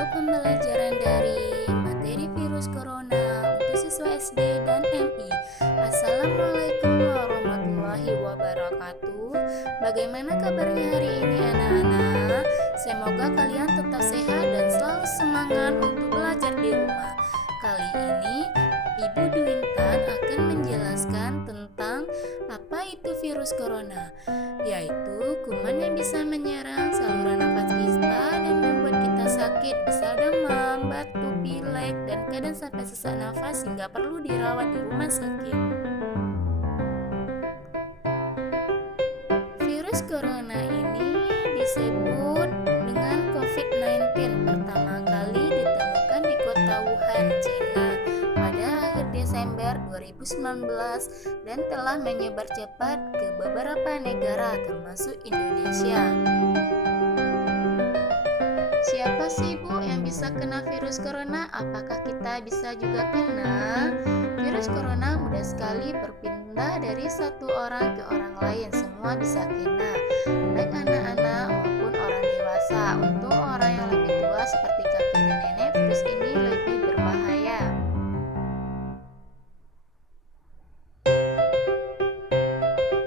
Untuk pembelajaran dari materi virus corona untuk siswa SD dan MI. Assalamualaikum warahmatullahi wabarakatuh. Bagaimana kabarnya hari ini anak-anak? Semoga kalian tetap sehat dan selalu semangat untuk belajar di rumah. Kali ini Ibu Dwintan akan menjelaskan tentang apa itu virus corona, yaitu kuman yang bisa menyerang saluran nafas kita dan membuat kita sakit, bisa demam, batuk, pilek, dan kadang sampai sesak nafas hingga perlu dirawat di rumah sakit. Virus corona ini disebut dengan COVID-19, pertama kali ditemukan di kota Wuhan, China pada akhir Desember 2019 dan telah menyebar cepat ke beberapa negara termasuk Indonesia. Siapa sih Bu yang bisa kena virus corona? Apakah kita bisa juga kena? Virus corona mudah sekali berpindah dari satu orang ke orang lain. Semua bisa kena, baik anak-anak maupun orang dewasa. Untuk orang yang lebih tua seperti kakek dan nenek, virus ini lebih berbahaya.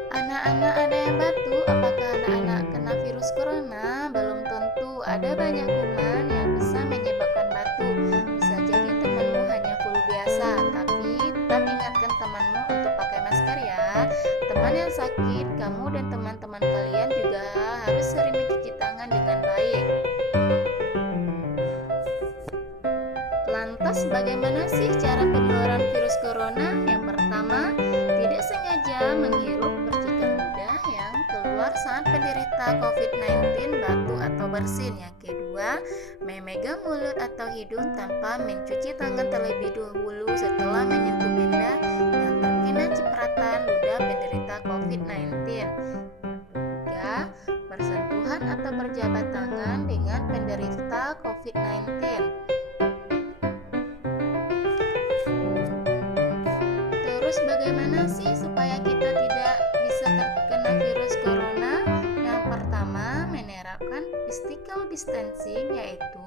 Anak-anak ada yang batuk. Apakah anak-anak kena virus corona? Belum tentu. Ada banyak kuman yang bisa menyebabkan batuk. Bisa jadi temanmu hanya flu biasa, tapi tetap ingatkan temanmu untuk pakai masker ya. Teman yang sakit, kamu dan teman-teman kalian juga harus sering mencuci tangan dengan baik. Lantas bagaimana sih cara penularan virus corona? Yang pertama, tidak sengaja menghirup percikan ludah yang keluar saat penderita COVID-19 batuk atau bersin. Yang kedua, memegang mulut atau hidung tanpa mencuci tangan terlebih dahulu setelah menyentuh benda yang terkena cipratan ludah penderita COVID-19. Ketiga, bersentuhan atau berjabat tangan dengan penderita COVID-19. Terus bagaimana sih supaya kita tidak bisa terkena virus corona? Yang pertama, menerapkan physical distancing, yaitu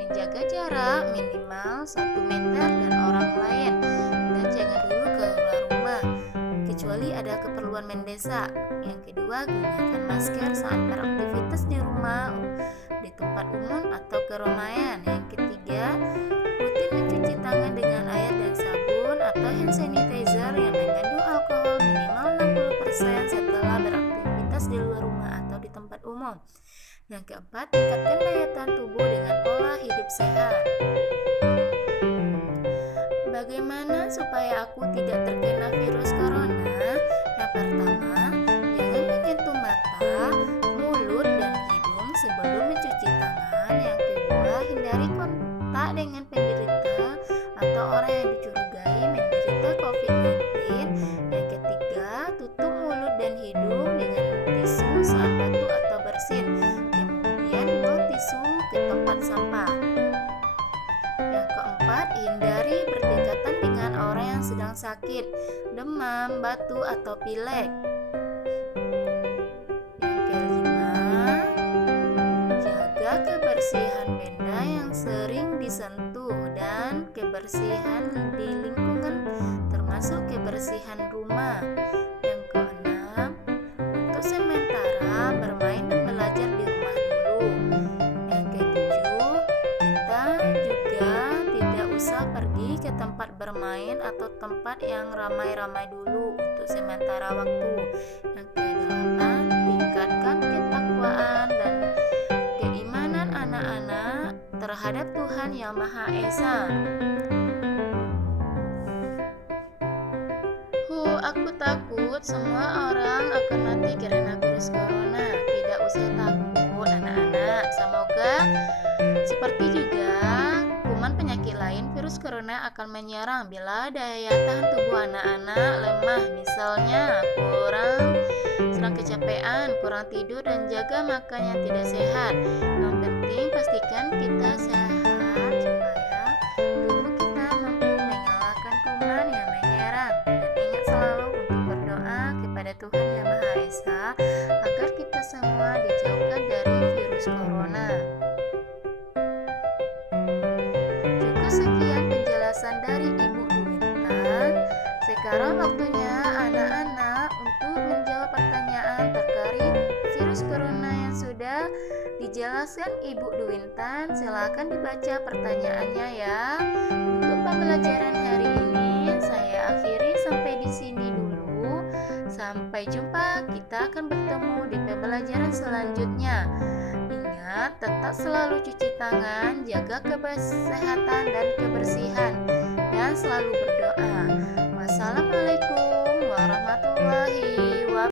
menjaga jarak minimal 1 meter dan orang lain, dan jangan dulu keluar rumah kecuali ada keperluan mendesak. Yang kedua, gunakan masker saat beraktivitas di rumah, di tempat umum atau keramaian. Yang ketiga, rutin mencuci tangan dengan air dan sabun atau hand sanitizer yang mengandung alkohol minimal 60% setelah beraktivitas di luar rumah atau di tempat umum. Yang keempat, tingkatkan daya tahan tubuh dengan pola hidup sehat. Bagaimana supaya aku tidak terkena virus corona? Yang pertama, jangan menyentuh mata, mulut, dan hidung sebelum mencuci tangan. Yang kedua, hindari kontak dengan penderita atau orang yang dicurigai menderita COVID-19. Yang ketiga, tutup mulut dan hidung dengan tisu saat batuk atau bersin. Kemudian buang tisu ke tempat sampah. Yang keempat, hindari berdekatan dengan orang yang sedang sakit, demam, batuk, atau pilek. Yang kelima, jaga kebersihan benda yang sering disentuh dan kebersihan di lingkungan, termasuk kebersihan rumah. Yang keenam, untuk sementara bermain dan belajar di rumah dulu. Yang ketujuh, kita juga tidak usah pergi ke tempat bermain atau tempat yang ramai-ramai dulu untuk sementara waktu. Yang kedelapan, tingkatkan ketakwaan dan keimanan anak-anak terhadap Tuhan Yang Maha Esa. Aku takut semua orang akan mati karena virus corona. Tidak usah takut anak-anak. Semoga seperti juga kuman penyakit lain, virus corona akan menyerang bila daya tahan tubuh anak-anak lemah. Misalnya sedang kecapean, kurang tidur, dan jaga makan yang tidak sehat. Yang penting pastikan kita sehat supaya tubuh kita mampu mengalahkan kuman yang menyerang. Dan ingat selalu untuk berdoa kepada Tuhan Yang Maha Esa agar kita semua dijauhkan dari virus corona. Sekarang waktunya anak-anak untuk menjawab pertanyaan terkait virus corona yang sudah dijelaskan Ibu Duwintan. Silakan dibaca pertanyaannya ya. Untuk pembelajaran hari ini saya akhiri sampai di sini dulu. Sampai jumpa, kita akan bertemu di pembelajaran selanjutnya. Ingat, tetap selalu cuci tangan, jaga kesehatan dan kebersihan, dan selalu berdoa. Wassalamualaikum warahmatullahi wabarakatuh.